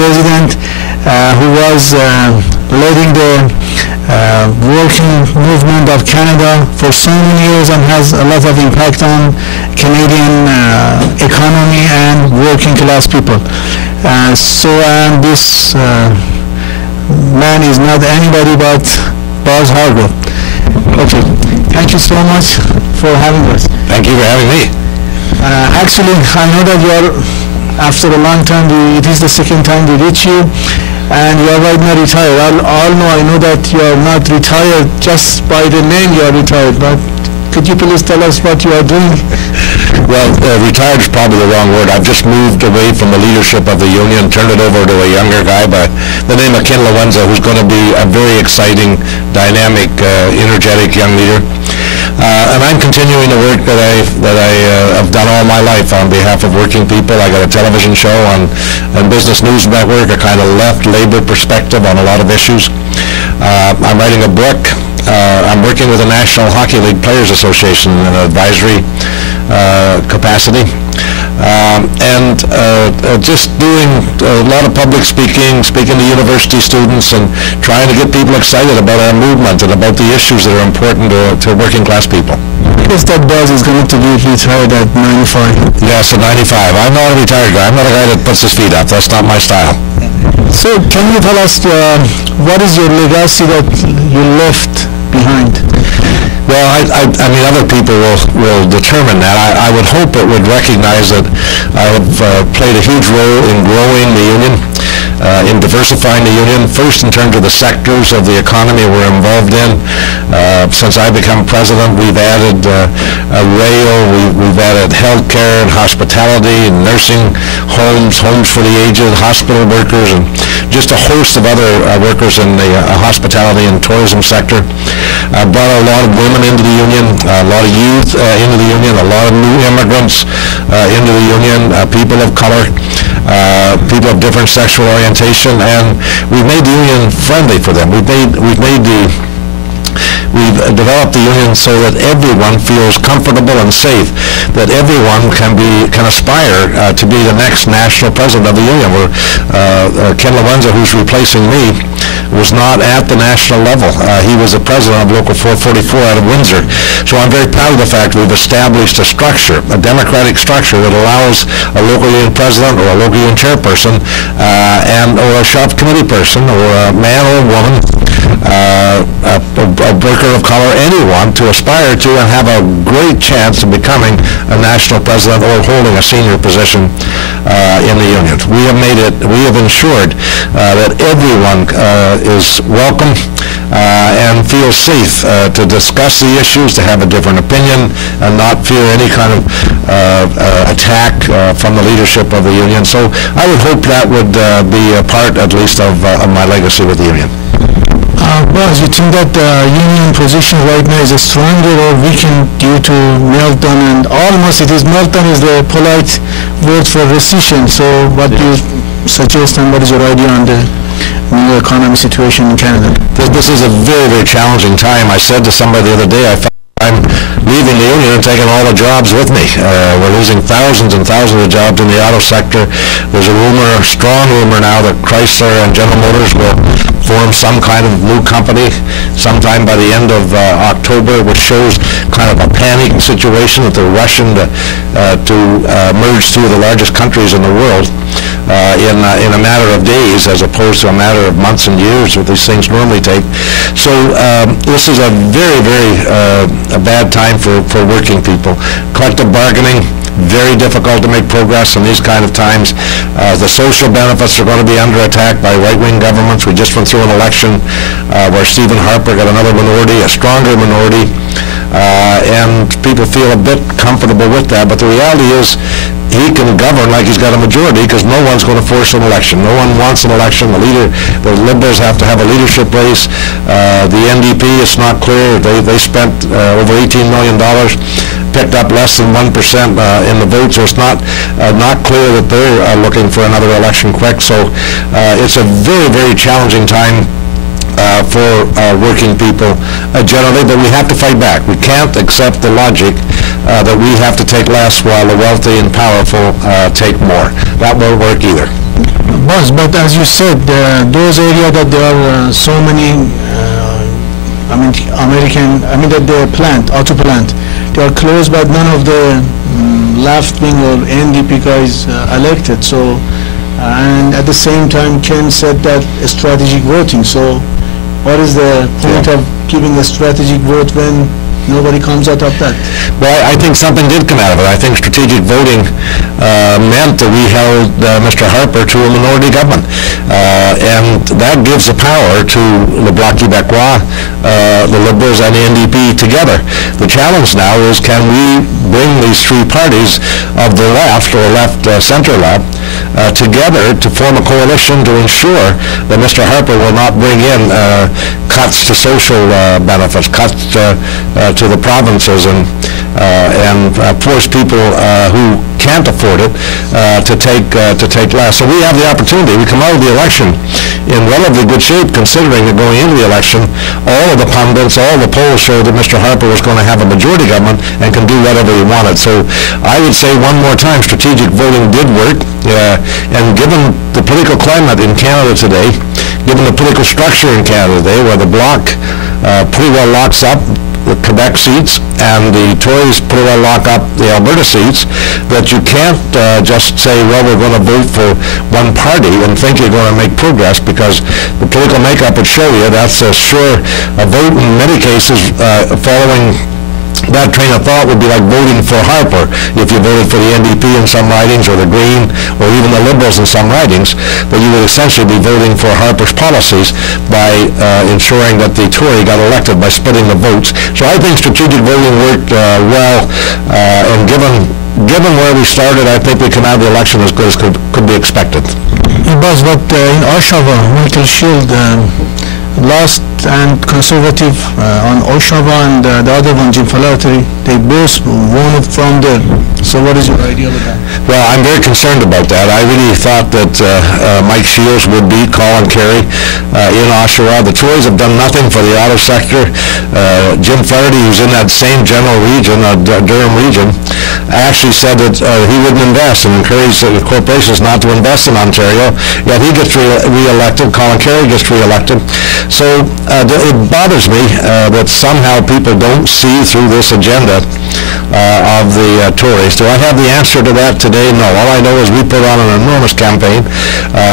president who was leading the working movement of Canada for so many years and has a lot of impact on Canadian economy and working class people. This man is not anybody but Buzz Hargrove. Okay, thank you so much for having us. Thank you for having me. Actually, I know that you are, after a long time, it is the second time we reach you, and you are right now retired. I know that you are not retired just by the name you are retired, but could you please tell us what you are doing? Well, retired is probably the wrong word. I've just moved away from the leadership of the union, turned it over to a younger guy by the name of Ken Lawenza, who's going to be a very exciting, dynamic, energetic young leader. And I'm continuing the work that I have done all my life on behalf of working people. I got a television show on Business News Network, a kind of left labor perspective on a lot of issues. I'm writing a book. I'm working with the National Hockey League Players Association in an advisory capacity. Just doing a lot of public speaking to university students and trying to get people excited about our movement and about the issues that are important to working class people. I guess that Buzz is going to be retired at 95. Yes, at 95. I'm not a retired guy. I'm not a guy that puts his feet up. That's not my style. So can you tell us what is your legacy that you left behind? Well, I mean, other people will determine that. I would hope it would recognize that I have played a huge role in growing the union, in diversifying the union, first in terms of the sectors of the economy we're involved in. Since I become president, we've added rail, we've added healthcare and hospitality and nursing homes for the aged, hospital workers, and just a host of other workers in the hospitality and tourism sector. I brought a lot of women into the union, a lot of youth into the union, a lot of new immigrants into the union, people of color, people of different sexual orientation, and we've made the union friendly for them. We've developed the union so that everyone feels comfortable and safe, that everyone can aspire to be the next national president of the union. Ken Lawenza, who's replacing me, was not at the national level. He was the president of Local 444 out of Windsor. So I'm very proud of the fact we've established a structure, a democratic structure that allows a local union president or a local union chairperson or a shop committee person or a man or a woman, a worker of color, anyone to aspire to and have a great chance of becoming a national president or holding a senior position in the union. We have ensured that everyone is welcome and feels safe to discuss the issues, to have a different opinion, and not fear any kind of attack from the leadership of the union. So I would hope that would be a part, at least, of my legacy with the union. Well, you think that the union position right now is stronger or weakened due to meltdown, and almost meltdown is the polite word for recession. So what do you suggest, and what is your idea on the new economy situation in Canada? This is a very, very challenging time. I said to somebody the other day, I'm leaving the union and taking all the jobs with me. We're losing thousands and thousands of jobs in the auto sector. There's a strong rumor now that Chrysler and General Motors will form some kind of new company sometime by the end of October, which shows kind of a panic situation that they're rushing to merge two of the largest countries in the world in a matter of days, as opposed to a matter of months and years that these things normally take. So this is a very, very a bad time for working people. Collective bargaining, very difficult to make progress in these kind of times. The social benefits are going to be under attack by right-wing governments. We just went through an election where Stephen Harper got another minority, a stronger minority, and people feel a bit comfortable with that. But the reality is he can govern like he's got a majority because no one's going to force an election. No one wants an election. The Liberals have to have a leadership race. The NDP, it's not clear. They spent over $18 million, picked up less than 1% in the vote, so it's not clear that they're looking for another election quick. So it's a very, very challenging time for working people generally, but we have to fight back. We can't accept the logic that we have to take less while the wealthy and powerful take more. That won't work either. But as you said, those areas that there are so many, that the auto plant, they are closed, but none of the left-wing or NDP guys elected. So, and at the same time, Ken said that strategic voting. So, what is the point of giving a strategic vote when nobody comes out of that? Well, I think something did come out of it. I think strategic voting meant that we held Mr. Harper to a minority government. And that gives the power to the Bloc Québécois, the Liberals and the NDP together. The challenge now is, can we bring these three parties of the left or center left together to form a coalition to ensure that Mr. Harper will not bring in cuts to social benefits, cuts to the provinces, and force people who can't afford it to take less. So we have the opportunity. We come out of the election in relatively good shape, considering that going into the election, all of the pundits, all the polls showed that Mr. Harper was going to have a majority government and can do whatever he wanted. So I would say one more time, strategic voting did work. And given the political climate in Canada today, given the political structure in Canada today, where the Bloc pretty well locks up the Quebec seats and the Tories pretty well lock up the Alberta seats, that you can't just say, well, we're going to vote for one party and think you're going to make progress, because the political makeup would show you that's a vote in many cases following that train of thought would be like voting for Harper if you voted for the NDP in some ridings, or the Green, or even the Liberals in some ridings, but you would essentially be voting for Harper's policies by ensuring that the Tory got elected by splitting the votes. So I think strategic voting worked well, and given where we started, I think we come out of the election as good as could be expected. But in Oshawa, Michael Shield lost, and Conservative on Oshawa, and the other one, Jim Flaherty, they both won it from there. So what is your idea of that? Well, I'm very concerned about that. I really thought that Mike Shields would beat Colin Carey in Oshawa. The Tories have done nothing for the auto sector. Jim Flaherty, who's in that same general region, Durham region, actually said that he wouldn't invest and encouraged the corporations not to invest in Ontario. Yet he gets re-elected. Colin Carey gets re-elected. So it bothers me that somehow people don't see through this agenda of the Tories. Do I have the answer to that today? No. All I know is we put on an enormous campaign.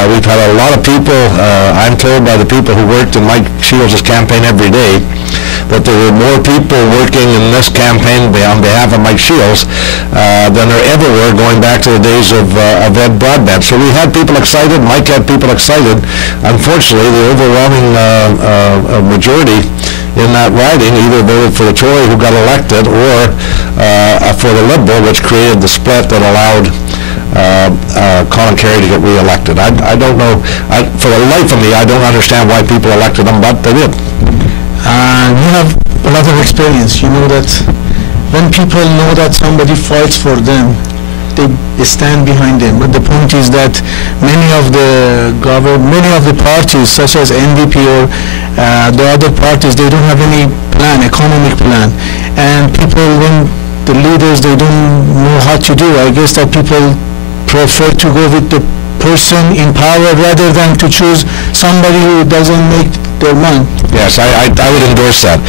We've had a lot of people, I'm told by the people who worked in Mike Shields' campaign every day, that there were more people working in this campaign on behalf of Mike Shields than there ever were going back to the days of Ed Broadbent. So we had people excited. Mike had people excited. Unfortunately, the overwhelming majority in that riding either voted for the Tory, who got elected, or for the Liberal, which created the split that allowed Colin Carey to get re-elected. I don't know. For the life of me, I don't understand why people elected him, but they did. You have a lot of experience. You know that when people know that somebody fights for them, they stand behind them. But the point is that many of the parties, such as NDP or the other parties, they don't have any plan, economic plan. And people, when the leaders, they don't know how to do. I guess that people prefer to go with the person in power rather than to choose somebody who doesn't make their mind. Yes, I would endorse that.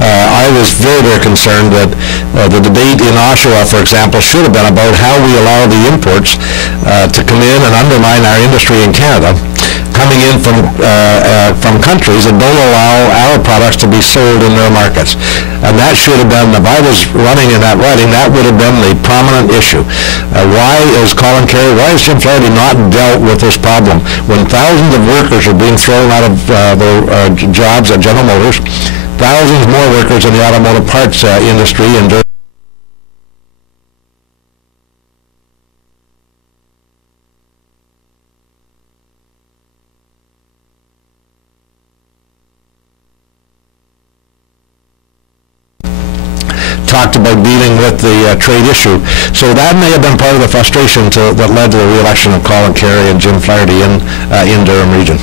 I was very, very concerned that the debate in Oshawa, for example, should have been about how we allow the imports to come in and undermine our industry in Canada, coming in from countries that don't allow our products to be sold in their markets. And that should have been, if I was running in that riding, that would have been the prominent issue. Why is Colin Carey, why is Jim Flaherty not dealt with this problem when thousands of workers are being thrown out of their jobs at General Motors, thousands more workers in the automotive parts industry in Durham? Talked about dealing with the trade issue. So that may have been part of the frustration that led to the re-election of Colin Carey and Jim Flaherty in Durham region.